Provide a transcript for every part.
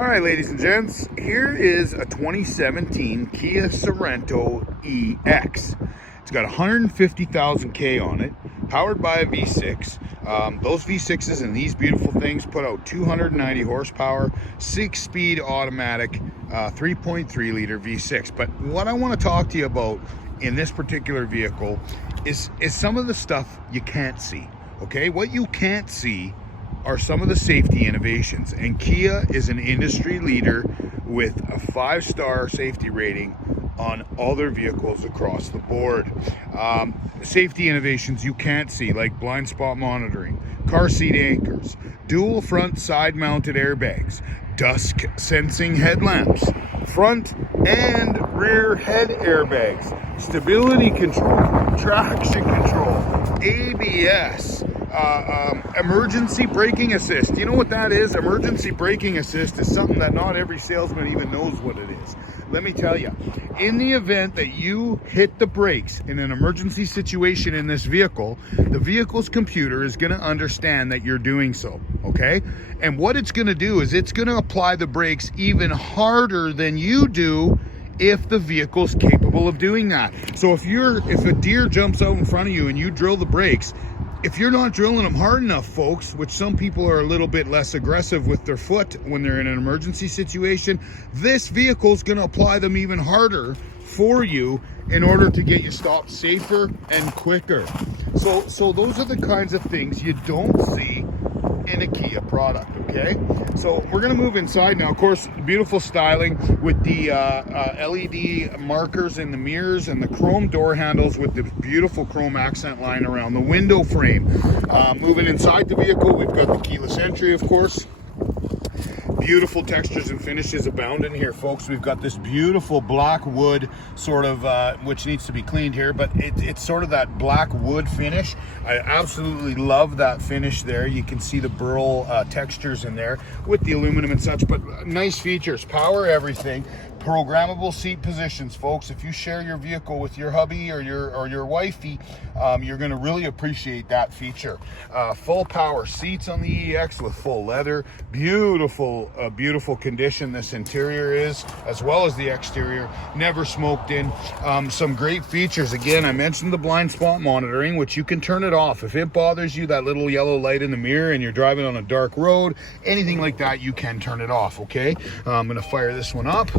All right, ladies and gents, here is a 2017 Kia Sorento EX. It's got 150,000 K on it, powered by a V6. Those V6s and these beautiful things put out 290 horsepower, 6-speed automatic, 3.3 liter V6. But what I want to talk to you about in this particular vehicle is some of the stuff you can't see. Okay, what you can't see are some of the safety innovations, and Kia is an industry leader with a 5-star safety rating on all their vehicles across the board. Safety innovations you can't see, like blind spot monitoring, car seat anchors, dual front side mounted airbags, dusk sensing headlamps, front and rear head airbags, stability control, traction control, ABS, emergency braking assist. You know what that is? Emergency braking assist is something that not every salesman even knows what it is. Let me tell you, in the event that you hit the brakes in an emergency situation in this vehicle, the vehicle's computer is going to understand that you're doing so, okay? And what it's going to do is it's going to apply the brakes even harder than you do if the vehicle's capable of doing that. So if a deer jumps out in front of you and you drill the brakes, if you're not drilling them hard enough, folks, which some people are a little bit less aggressive with their foot when they're in an emergency situation, this vehicle is going to apply them even harder for you in order to get you stopped safer and quicker. So those are the kinds of things you don't see in a Kia product, okay? So we're gonna move inside now. Of course, beautiful styling with the LED markers in the mirrors and the chrome door handles with the beautiful chrome accent line around the window frame. Moving inside the vehicle, we've got the keyless entry, of course. Beautiful textures and finishes abound in here, folks. We've got this beautiful black wood sort of, which needs to be cleaned here, but it's sort of that black wood finish. I absolutely love that finish there. You can see the burl textures in there with the aluminum and such, but nice features, power everything. Programmable seat positions, folks. If you share your vehicle with your hubby or your wifey, you're going to really appreciate that feature. Full power seats on the EX with full leather. Beautiful, beautiful condition this interior is, as well as the exterior. Never smoked in. Some great features. Again, I mentioned the blind spot monitoring, which you can turn it off. If it bothers you, that little yellow light in the mirror, and you're driving on a dark road, anything like that, you can turn it off, okay? I'm going to fire this one up.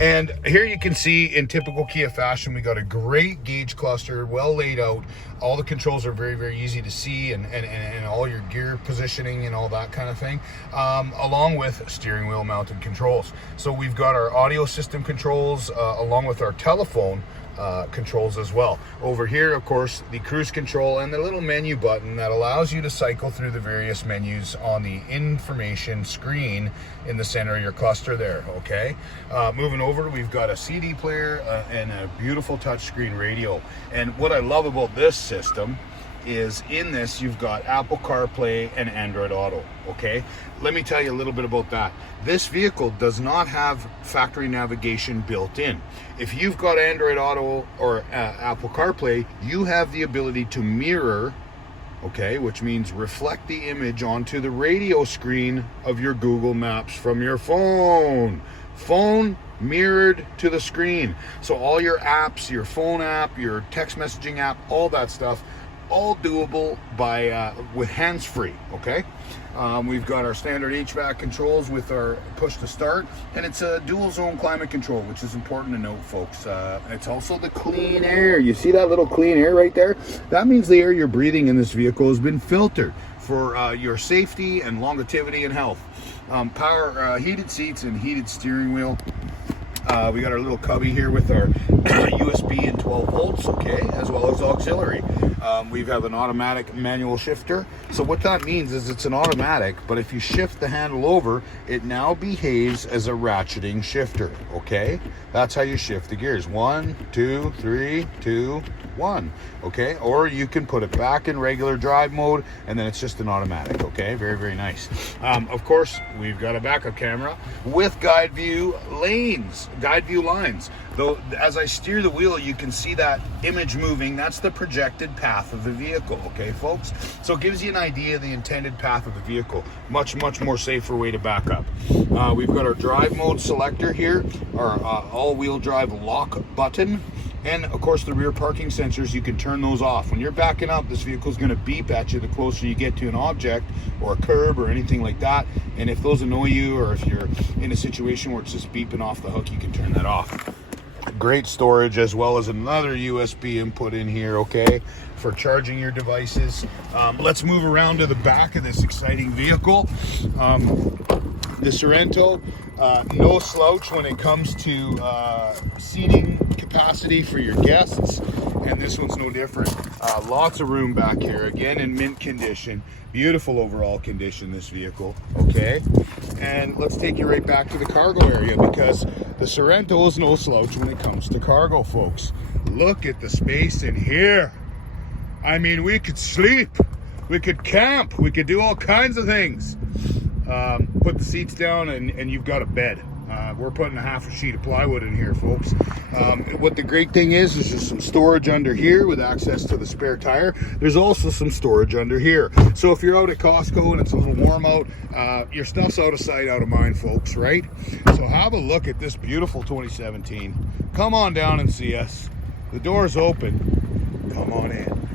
And here you can see, in typical Kia fashion, we got a great gauge cluster, well laid out. All the controls are very, very easy to see, and all your gear positioning and all that kind of thing, along with steering wheel mounted controls. So we've got our audio system controls along with our telephone controls as well. Over here, of course, the cruise control and the little menu button that allows you to cycle through the various menus on the information screen in the center of your cluster there, okay? Moving over, we've got a CD player and a beautiful touchscreen radio. And what I love about this system is in this you've got Apple CarPlay and Android Auto, okay? Let me tell you a little bit about that. This vehicle does not have factory navigation built in. If you've got Android Auto or Apple CarPlay, you have the ability to mirror, okay, which means reflect the image onto the radio screen of your Google Maps from your phone. Phone mirrored to the screen. So all your apps, your phone app, your text messaging app, all that stuff, all doable by with hands-free, okay? We've got our standard HVAC controls with our push to start, and it's a dual zone climate control, which is important to note, folks. It's also the clean air. You see that little clean air right there? That means the air you're breathing in this vehicle has been filtered for your safety and longevity and health. Power heated seats and heated steering wheel. We got our little cubby here with our USB and 12 volts, okay, as well as auxiliary. We have an automatic manual shifter. So what that means is it's an automatic, but if you shift the handle over, it now behaves as a ratcheting shifter, okay? That's how you shift the gears. 1, 2, 3, 2, one, okay? Or you can put it back in regular drive mode, and then it's just an automatic, okay? Very, very nice. Of course, we've got a backup camera with guide view lines. Though, as I steer the wheel, you can see that image moving. That's the projected path of the vehicle, okay, folks? So it gives you an idea of the intended path of the vehicle. Much, much more safer way to back up. We've got our drive mode selector here, our all-wheel drive lock button, and of course the rear parking sensors. You can turn those off. When you're backing up, this vehicle is going to beep at you the closer you get to an object or a curb or anything like that. And if those annoy you, or if you're in a situation where it's just beeping off the hook, you can turn that off. Great storage, as well as another USB input in here, okay, for charging your devices. Let's move around to the back of this exciting vehicle. The Sorento, no slouch when it comes to seating capacity for your guests, and this one's no different. Lots of room back here, again in mint condition. Beautiful overall condition, this vehicle, okay? And let's take you right back to the cargo area, because the Sorento is no slouch when it comes to cargo, folks. Look at the space in here. I mean, we could sleep, we could camp, we could do all kinds of things. Put the seats down and you've got a bed. We're putting a half a sheet of plywood in here, folks. What the great thing is there's some storage under here with access to the spare tire. There's also some storage under here. So if you're out at Costco and it's a little warm out, your stuff's out of sight, out of mind, folks, right? So have a look at this beautiful 2017. Come on down and see us. The door's open. Come on in.